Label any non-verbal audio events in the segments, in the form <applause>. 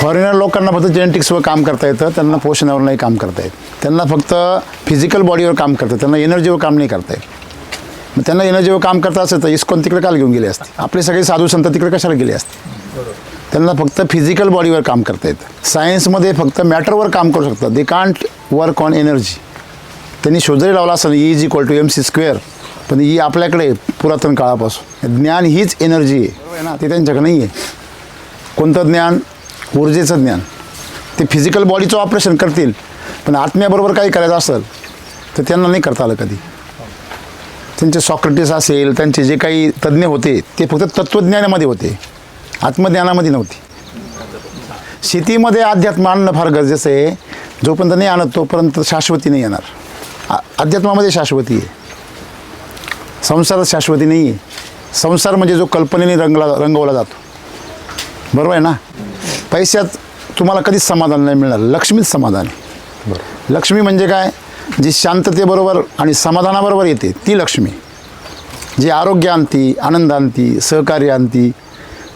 Foreigner लोकांना फक्त जेनेटिक्सवर काम करता येतं त्यांना पोषणावर नाही काम करता येत. त्यांना फक्त फिजिकल बॉडीवर काम करतं त्यांना एनर्जीवर काम नाही करता येत. मग त्यांना एनर्जीवर काम करता असेल तर इस्कॉन तिकडे काल घेऊन गेले असते. आपले सगळे साधू संत तिकडे कशाला गेले असते? त्यांना फक्त फिजिकल बॉडीवर काम करता येतं. सायन्समध्ये फक्त मॅटरवर काम करू शकतात. They can't work on energy त्यांनी शोध जरी लावला असं E is equal to M C square पण ही आपल्याकडे पुरातन काळापासून. ज्ञान हीच एनर्जी आहे. आहे ना? ते त्यांच्याकडे नाही आहे कोणतं ज्ञान? ऊर्जेचं ज्ञान. ते फिजिकल बॉडीचं ऑपरेशन करतील पण आत्म्याबरोबर काही करायचं असेल तर त्यांना नाही करता आलं कधी. त्यांचे सॉक्रेटिस असेल त्यांचे जे काही तज्ज्ञ होते ते फक्त तत्त्वज्ञानामध्ये होते. आत्मज्ञानामध्ये नव्हते. शेतीमध्ये अध्यात्म आणणं फार गरजेचं आहे. जोपर्यंत नाही आणत तोपर्यंत शाश्वती नाही येणार. आ- अध्यात्मामध्ये शाश्वती आहे. संसारात शाश्वती नाही आहे संसार म्हणजे जो कल्पनेने रंगला रंगवला जातो. बरोबर आहे ना? पैशात तुम्हाला कधीच समाधान नाही मिळणार. लक्ष्मीच समाधान आहे. लक्ष्मी म्हणजे काय? जी शांततेबरोबर आणि समाधानाबरोबर येते ती लक्ष्मी. जी आरोग्य आणती आनंद आणती सहकार्य आणती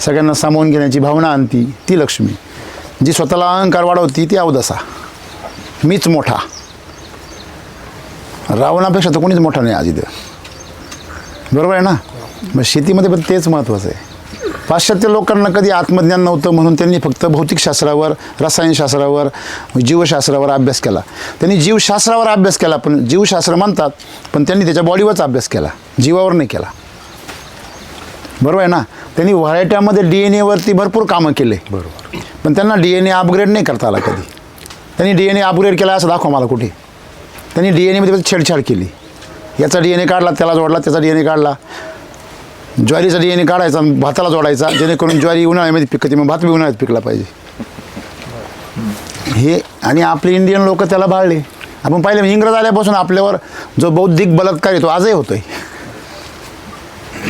सगळ्यांना सामावून घेण्याची भावना आणती ती लक्ष्मी. जी स्वतःला अहंकार वाढवती ती अवदसा. मीच मोठा. रावणापेक्षा तर कोणीच मोठा नाही आज इथं. बरोबर आहे ना? मग शेतीमध्ये पण तेच महत्त्वाचं आहे. पाश्चात्य लोकांना कधी आत्मज्ञान नव्हतं म्हणून त्यांनी फक्त भौतिकशास्त्रावर रसायनशास्त्रावर जीवशास्त्रावर अभ्यास केला. त्यांनी जीवशास्त्रावर अभ्यास केला पण जीवशास्त्र म्हणतात पण त्यांनी त्याच्या बॉडीवरच अभ्यास केला जीवावर नाही केला. बरोबर आहे ना? त्यांनी व्हरायट्यामध्ये डी एन एवरती भरपूर कामं केले. बरोबर. पण त्यांना डी एन ए अपग्रेड नाही करता आला कधी. त्यांनी डी एन ए अपग्रेड केला असं दाखवा मला कुठे. त्यांनी डी एन एमध्ये छेडछाड केली. याचा डी एन ए काढला त्याला जोडला त्याचा डी एन ए काढला. ज्वारीसाठी याने काढायचा भाताला जोडायचा जेणेकरून ज्वारी उन्हाळ्यामध्ये पिकते मग भात बी उन्हाळ्यात पिकला पाहिजे. हे आणि आपले इंडियन लोक त्याला भाळले. आपण पाहिले म्हणजे इंग्रज आल्यापासून आपल्यावर जो बौद्धिक बलात्कार येतो आजही होतोय.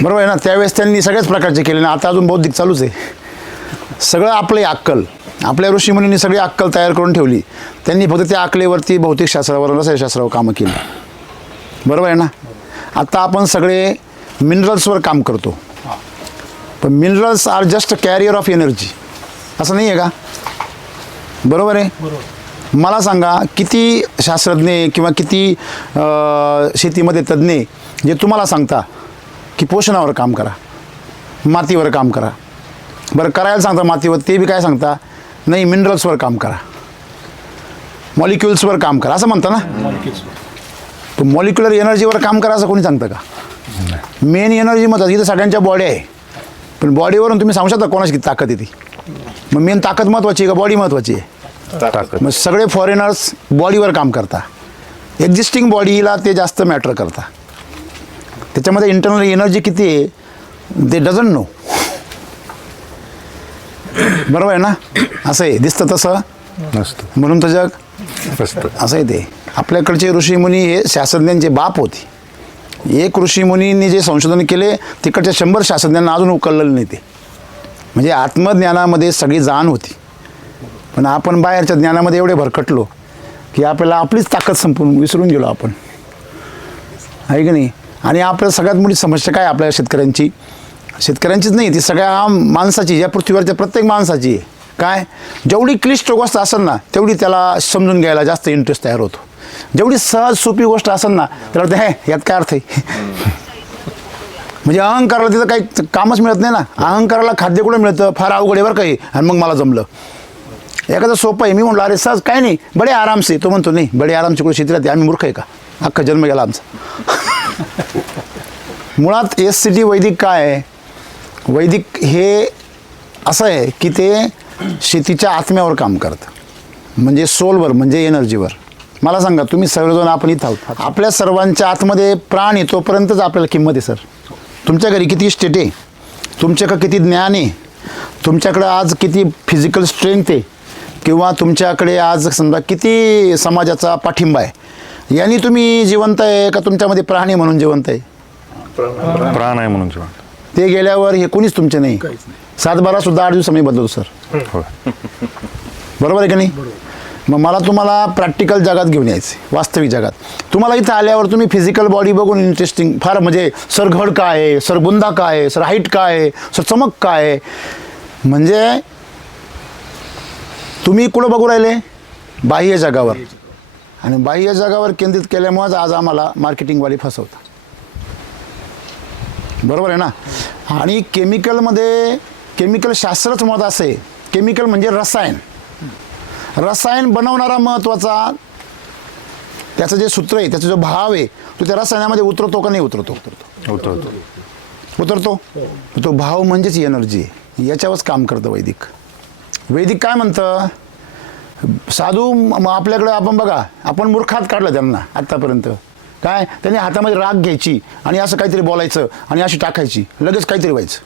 बरोबर आहे ना? त्यावेळेस त्यांनी सगळ्याच प्रकारचे केले ना आता अजून बौद्धिक चालूच आहे. सगळं आपले अक्कल आपल्या ऋषीमुनींनी सगळी अक्कल तयार करून ठेवली. त्यांनी फक्त त्या अकलेवरती भौतिकशास्त्रावर रसायशास्त्रावर कामं केली. बरोबर आहे ना? आता आपण सगळे मिनरल्सवर काम करतो. पण minerals are just carrier of energy असं नाही आहे का? बरोबर आहे? मला सांगा किती शास्त्रज्ञ किंवा किती शेतीमध्ये तज्ज्ञ जे तुम्हाला सांगता की पोषणावर काम करा मातीवर काम करा. बरं करायला सांगता मातीवर ते बी काय सांगता? नाही मिनरल्सवर काम करा. मॉलिक्युल्सवर काम करा. असं म्हणता ना? मॉलिक्युलर एनर्जीवर काम करा असं कोणी सांगतं का? मेन एनर्जी म्हणतात इथं सगळ्यांच्या बॉडी आहे. पण बॉडीवरून तुम्ही सांगू शकता कोणाची किती ताकद येते मग मेन ताकद महत्त्वाची आहे का बॉडी महत्त्वाची आहे? ताकद. मग सगळे फॉरेनर्स बॉडीवर काम करता. एक्झिस्टिंग बॉडीला ते जास्त मॅटर करता. त्याच्यामध्ये इंटरनल एनर्जी किती आहे ते डझंट नो बरोबर आहे ना? असं आहे. दिसतं तसं. म्हणून तर जग असं आहे ते. आपल्याकडचे ऋषीमुनी हे शास्त्रज्ञांचे बाप होते. एक ऋषीमुनींनी जे संशोधन केले तिकडच्या शंभर शास्त्रज्ञांना अजून उकललेलं नाही ते. म्हणजे आत्मज्ञानामध्ये सगळी जाण होती. पण आपण बाहेरच्या ज्ञानामध्ये एवढे भरकटलो की आपल्याला आपलीच ताकद संपून विसरून गेलो आपण. आहे की नाही? आणि आपल्या सगळ्यात मोठी समस्या काय आपल्या शेतकऱ्यांची? शेतकऱ्यांचीच नाही ती सगळ्या माणसाची या पृथ्वीवरच्या प्रत्येक माणसाची आहे. काय? जेवढी क्लिष्ट गोष्ट असेल ना तेवढी त्याला समजून घ्यायला जास्त इंटरेस्ट तयार होतो. जेवढी सहज सोपी गोष्ट असेल ना त्याला वाटतं हे यात काय अर्थ आहे? म्हणजे अहंकाराला तिथं काही कामच मिळत नाही ना. अहंकाराला खाद्य कुठं मिळतं? फार अवघड आहे बरं काही आणि मग मला जमलं. एखादं सोपं आहे. मी म्हणलो अरे सहज काय नाही. बडे आरामसे. तो म्हणतो नाही बडे आरामचे कुठे शेती राहते आम्ही मूर्ख आहे का? अख्खा जन्म गेला आमचा. <laughs> मुळात एस सी टी वैदिक काय आहे? वैदिक हे असं आहे की ते शेतीच्या आत्म्यावर काम करतं. म्हणजे सोलवर म्हणजे एनर्जीवर. मला सांगा तुम्ही सर्वजण आपण इथं आहोत. आपल्या सर्वांच्या आतमध्ये प्राण आहे तोपर्यंतच आपल्याला किंमत आहे सर. तुमच्या घरी किती स्टेट आहे? तुमच्याकडं किती ज्ञान आहे? तुमच्याकडं आज किती फिजिकल स्ट्रेंथ आहे? किंवा तुमच्याकडे आज समजा किती समाजाचा पाठिंबा आहे? यांनी तुम्ही जिवंत आहे का तुमच्यामध्ये प्राणी म्हणून जिवंत आहे? प्राण आहे म्हणून जेवण ते गेल्यावर हे कोणीच तुमचे नाही. सात बारा सुद्धा आठ दिवसांनी बदलतो सर. बरोबर आहे का नाही? मग मला तुम्हाला प्रॅक्टिकल जगात घेऊन यायचे वास्तविक जगात. तुम्हाला इथं आल्यावर तुम्ही फिजिकल बॉडी बघून इंटरेस्टिंग फार म्हणजे सर घड काय आहे सर बुंदा काय आहे सर हाईट काय आहे सर चमक काय आहे? म्हणजे तुम्ही कुठं बघू राहिले? बाह्य जगावर. आणि बाह्य जगावर केंद्रित केल्यामुळेच आज आम्हाला मार्केटिंगवाली फसवतात बरोबर आहे ना? आणि केमिकलमध्ये केमिकल शास्त्रच मत असे केमिकल म्हणजे रसायन. रसायन बनवणारा महत्त्वाचा त्याचं जे सूत्र आहे त्याचा जो भाव आहे तो त्या रसायनामध्ये उतरतो का नाही उतरतो? उतरतो. उतरतो? उतरतो तो भाव म्हणजेच एनर्जी आहे. याच्यावरच काम करतं वैदिक. वैदिक काय म्हणतं? साधू आपल्याकडे आपण बघा आपण मूर्खात काढलं त्यांना आत्तापर्यंत. काय? त्यांनी हातामध्ये राग घ्यायची आणि असं काहीतरी बोलायचं आणि अशी टाकायची. लगेच काहीतरी व्हायचं?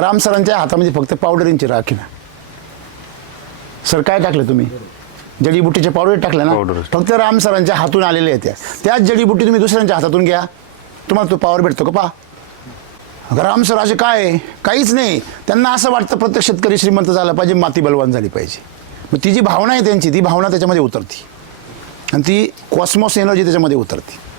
राम सरांच्या हातामध्ये फक्त पावडरींची राख ना. सर काय टाकलं तुम्ही? जडीबुटीचे पावडर टाकले ना? Powder. फक्त राम सरांच्या हातून आलेले आहेत त्या. त्याच जडीबुटी तुम्ही दुसऱ्यांच्या हातातून घ्या. तुम्हाला तो पॉवर भेटतो का? पा अगं राम सर असे काय? आहे? काहीच नाही. त्यांना असं वाटतं प्रत्येक शेतकरी श्रीमंत झाला पाहिजे माती बलवान झाली पाहिजे. मग ती जी भावना आहे त्यांची ती भावना त्याच्यामध्ये उतरती. आणि ती कॉस्मॉस एनर्जी त्याच्यामध्ये उतरते.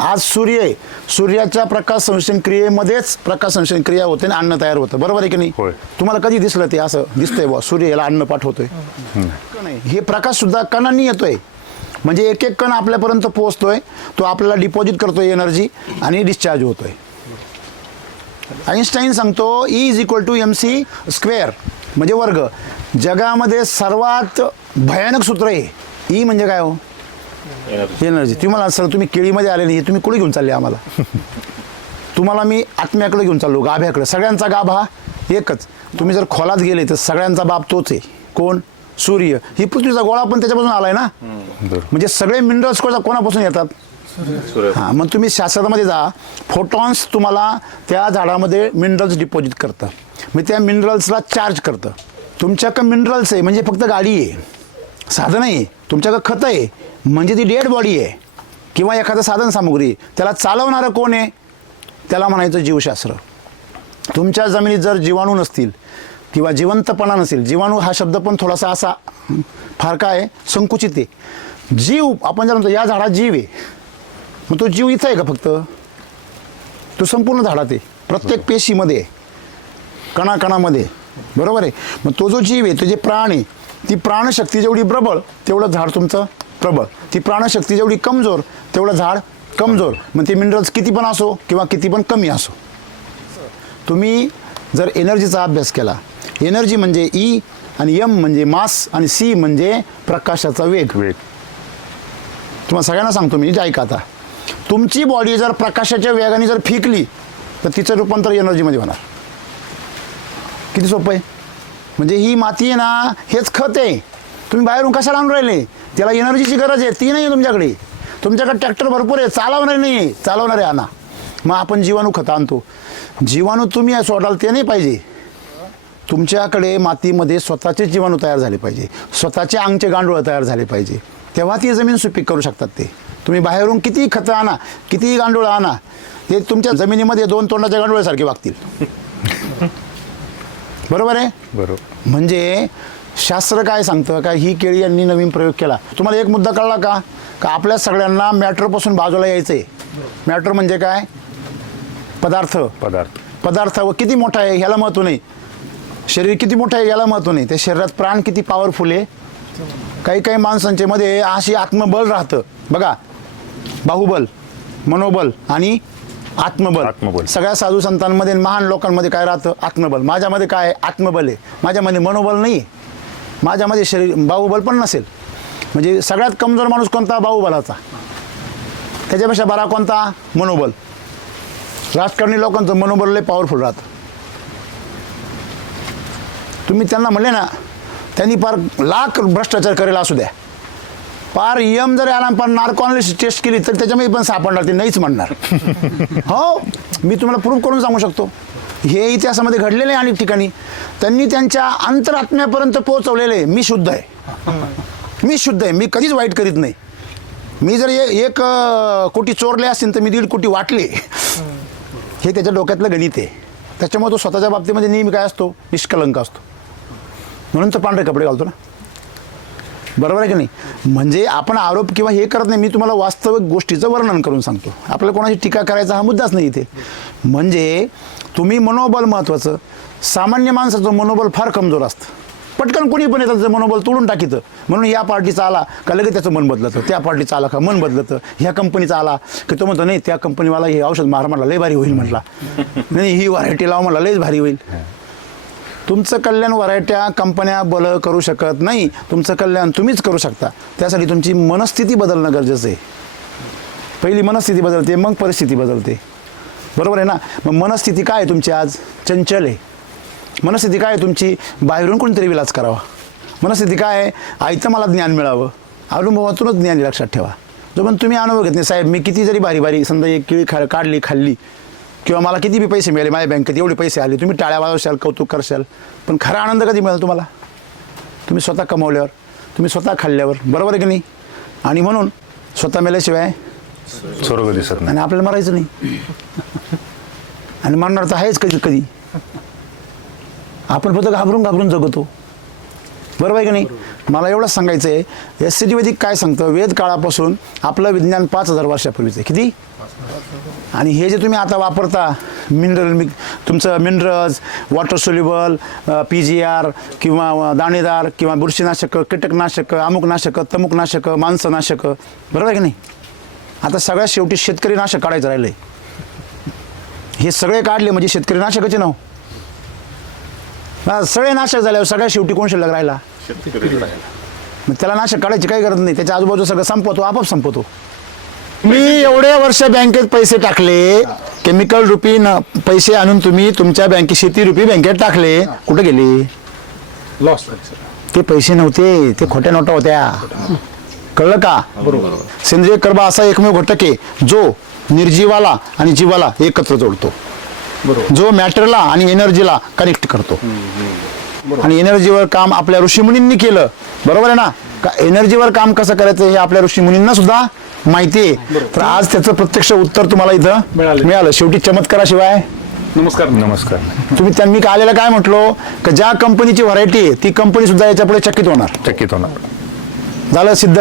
आज सूर्य आहे. सूर्याच्या प्रकाश संश्लेषण क्रियेमध्येच प्रकाश संश्लेषण क्रिया होते आणि अन्न तयार होतं. बरोबर आहे की नाही? होय. तुम्हाला कधी दिसलं ते असं? दिसतंय बुवा. सूर्य याला अन्न पाठवतोय कण आहे. हे प्रकाश सुद्धा कणांनी येतोय. म्हणजे एक एक कण आपल्यापर्यंत पोहोचतोय. तो आपल्याला डिपॉझिट करतोय एनर्जी आणि डिस्चार्ज होतोय. आईन्स्टाईन सांगतो E is equal to M C square म्हणजे वर्ग. जगामध्ये सर्वात भयानक सूत्र आहे. ई म्हणजे काय हो? एनर्जी तुम्हाला सर तुम्ही केळीमध्ये आले नाही तुम्ही कुठे घेऊन चालले आम्हाला? <laughs> तुम्हाला मी आत्म्याकडे घेऊन चाललो गाभ्याकडे. सगळ्यांचा गाभ हा एकच. तुम्ही जर खोलात गेले तर सगळ्यांचा बाप तोच आहे. कोण? सूर्य. ही पृथ्वीचा गोळा पण त्याच्यापासून आलाय ना? म्हणजे सगळे मिनरल्स कोणापासून येतात? हां मग तुम्ही शास्त्रामध्ये जा. फोटॉन्स तुम्हाला त्या झाडामध्ये मिनरल्स डिपॉझिट करतं. मग त्या मिनरल्सला चार्ज करतं. तुमच्याकडं मिनरल्स आहे म्हणजे फक्त गाडी आहे. साधन आहे. तुमच्याकडं खत आहे. म्हणजे ती डेड बॉडी आहे. किंवा एखादं साधन सामुग्री. आहे. त्याला चालवणारं कोण आहे? त्याला म्हणायचं जीवशास्त्र. तुमच्या जमिनीत जर जीवाणू नसतील किंवा जिवंतपणा नसेल जीवाणू हा शब्द पण थोडासा असा फार काय संकुचित आहे. जीव आपण जर म्हणतो या झाडात जीव आहे. मग तो जीव इथं आहे का फक्त? तो संपूर्ण झाडात आहे. प्रत्येक पेशीमध्ये कणाकणामध्ये. बरोबर आहे? मग तो जो जीव आहे तो जे प्राण आहे ती प्राणशक्ती जेवढी प्रबळ तेवढं झाड तुमचं प्रबळ. ती प्राणशक्ती जेवढी कमजोर तेवढं झाड कमजोर. मग ते मिनरल्स किती पण असो किंवा किती पण कमी असो. तुम्ही जर एनर्जीचा अभ्यास केला एनर्जी म्हणजे ई आणि एम म्हणजे मास आणि सी म्हणजे प्रकाशाचा वेग. वेग. तुम्हाला सगळ्यांना सांगतो मी ऐका आता. तुमची बॉडी जर प्रकाशाच्या वेगाने जर फिकली तर तिचं रूपांतर एनर्जीमध्ये होणार. किती सोपं आहे? म्हणजे ही माती आहे ना हेच खत आहे. तुम्ही बाहेरून कशाला आणून राहिले? त्याला एनर्जीची गरज आहे ती नाही आहे तुमच्याकडे. तुमच्याकडे ट्रॅक्टर भरपूर आहे चालवणार नाही आहे चालवणारे आणा. मग आपण जीवाणू खत आणतो. जीवाणू तुम्ही सोडाल ते नाही पाहिजे. तुमच्याकडे मातीमध्ये स्वतःचे जीवाणू तयार झाले पाहिजे. स्वतःचे अंगचे गांडूळ तयार झाले पाहिजे. तेव्हा ती जमीन सुपीक करू शकतात ते. तुम्ही बाहेरून कितीही खतं आणा कितीही गांडूळ आणा ते तुमच्या जमिनीमध्ये दोन तोंडाच्या गांडुळासारखे वागतील. <laughs> बरोबर आहे? बरोबर. म्हणजे शास्त्र काय सांगतं? का ही केळी यांनी नवीन प्रयोग केला? तुम्हाला एक मुद्दा कळला का? का आपल्या सगळ्यांना मॅटरपासून बाजूला यायचं आहे मॅटर म्हणजे काय? पदार्थ. पदार्थ. पदार्थ व किती मोठा आहे ह्याला महत्त्व नाही. शरीर किती मोठं आहे याला महत्त्व नाही. त्या शरीरात प्राण किती पॉवरफुल आहे? काही काही माणसांच्या मध्ये अशी आत्मबल राहतं. बघा बाहुबल मनोबल आणि आत्मबल. आत्मबल. सगळ्या साधू संतांमध्ये महान लोकांमध्ये काय राहतं? आत्मबल. माझ्यामध्ये काय आहे? आत्मबल आहे. माझ्यामध्ये मनोबल नाही माझ्यामध्ये शरीर बाहुबल पण नसेल. म्हणजे सगळ्यात कमजोर माणूस कोणता? बाहुबलाचा. त्याच्यापेक्षा बरा कोणता? मनोबल. राजकारणी लोकांचं मनोबल लय पॉवरफुल राहतं. तुम्ही त्यांना म्हणले ना त्यांनी फार लाख भ्रष्टाचार करेल असू द्या. पार यम जर आला पण नार्कॉनलिस टेस्ट केली तर त्याच्यामध्ये पण सापडणार ते नाहीच म्हणणार. <laughs> हो मी तुम्हाला प्रूव्ह करून सांगू शकतो. हे इतिहासामध्ये घडलेले आहे अनेक ठिकाणी. त्यांनी त्यांच्या अंतरात्म्यापर्यंत पोहोचवलेले. आहे, मी शुद्ध आहे. मी शुद्ध आहे. मी कधीच वाईट करीत नाही. मी जर एक कोटी चोरले असतील तर मी दीड कोटी वाटले. हे त्याच्या डोक्यातलं गणित आहे. त्याच्यामुळे तो स्वतःच्या बाबतीमध्ये नेहमी काय असतो? निष्कलंक असतो. म्हणून तर पांढरे कपडे घालतो ना. बरोबर आहे की नाही? म्हणजे आपण आरोप किंवा हे करत नाही मी तुम्हाला वास्तविक गोष्टीचं वर्णन करून सांगतो. आपल्याला कोणाची टीका करायचा हा मुद्दाच नाही इथे. म्हणजे तुम्ही मनोबल महत्त्वाचं सामान्य माणसाचं मनोबल फार कमजोर असतं. पटकन कोणी पण येतं त्याचं मनोबल तोडून टाकीतं. म्हणून या पार्टीचा आला का लगेच त्याचं मन बदलतं. त्या पार्टीचा आला का मन बदलतं. ह्या कंपनीचा आला की तो म्हणतो नाही त्या कंपनीवाला हे औषध मार म्हणला लय भारी होईल म्हटला नाही ही व्हरायटी लाव म्हणला लयच भारी होईल. तुमचं कल्याण व्हरायट्या कंपन्या बल करू शकत नाही. तुमचं कल्याण तुम्हीच करू शकता. त्यासाठी तुमची मनस्थिती बदलणं गरजेचं आहे. पहिली मनस्थिती बदलते मग परिस्थिती बदलते. बरोबर आहे ना? मग मनस्थिती काय आहे तुमची आज? चंचल आहे. मनस्थिती काय आहे तुमची? बाहेरून कोणतरी विलास करावा. मनस्थिती काय आहे? आयतं मला ज्ञान मिळावं. अनुभवातूनच ज्ञान लक्षात ठेवा. जो पण तुम्ही अनुभव घेत नाही साहेब मी किती जरी भारी भारी समजा एक किळी खा काढली खाल्ली किंवा मला किती बी पैसे मिळाले माझ्या बँकेत एवढे पैसे आले तुम्ही टाळ्या वाजवशाल कौतुक करशाल पण खरा आनंद कधी मिळेल तुम्हाला? तुम्ही स्वतः कमवल्यावर तुम्ही स्वतः खाल्ल्यावर बरोबर आहे की नाही? आणि म्हणून स्वतः मेल्याशिवाय स्वर्ग दिसत नाही. आणि आपल्याला मरायचं नाही. आणि मरणार तर आहेच कधी कधी आपण फक्त घाबरून घाबरून जगतो. बरोबर आहे की नाही? मला एवढंच सांगायचं आहे एस सी टी वैदिक काय सांगतं? वेद काळापासून आपलं विज्ञान पाच हजार वर्षापूर्वीचं आहे. किती? आणि हे जे तुम्ही आता वापरता मिनरल मि तुमचं minerals water soluble P G R किंवा दाणेदार किंवा बुरशीनाशकं कीटकनाशक अमुकनाशकं तमुकनाशकं माणसंनाशकं बरोबर आहे की नाही? आता सगळ्यात शेवटी शेतकरी नाशक काढायचं आहे हे सगळे काढले म्हणजे शेतकरी नाशकाचे नाव हो. हा, सगळे नाशक झाल्यावर सगळ्यात शेवटी कोण शिल्लक राहिला? मग त्याला नाशक काढायची काही गरज नाही. त्याच्या आजूबाजू सगळं संपवतो आपोआप संपवतो. मी एवढे वर्ष बँकेत पैसे टाकले केमिकल रुपी न पैसे आणून तुम्ही तुमच्या बँके शेती रुपी बँकेत टाकले. कुठे गेले? लॉस झाली सर ते पैसे नव्हते ते खोट्या नोटा होत्या. कळलं का? बरोबर. सेंद्रिय कर्ब असा एकमेव घटक आहे जो निर्जीवाला आणि जीवाला एकत्र जोडतो. बरोबर. जो मॅटरला आणि एनर्जीला कनेक्ट करतो. आणि एनर्जीवर काम आपल्या ऋषीमुनींनी केलं. बरोबर आहे ना? का एनर्जीवर काम कसं करायचं हे आपल्या ऋषीमुनींना सुद्धा माहिती आहे. तर आज त्याचं प्रत्यक्ष उत्तर तुम्हाला इथं मिळालं. मिळालं. शेवटी चमत्काराशिवाय. नमस्कार. नमस्कार. तुम्ही त्या मी आलेलं काय म्हटलो? का ज्या कंपनीची व्हरायटी आहे ती कंपनी सुद्धा याच्यापुढे चकित होणार. चकित होणार. झालं सिद्ध?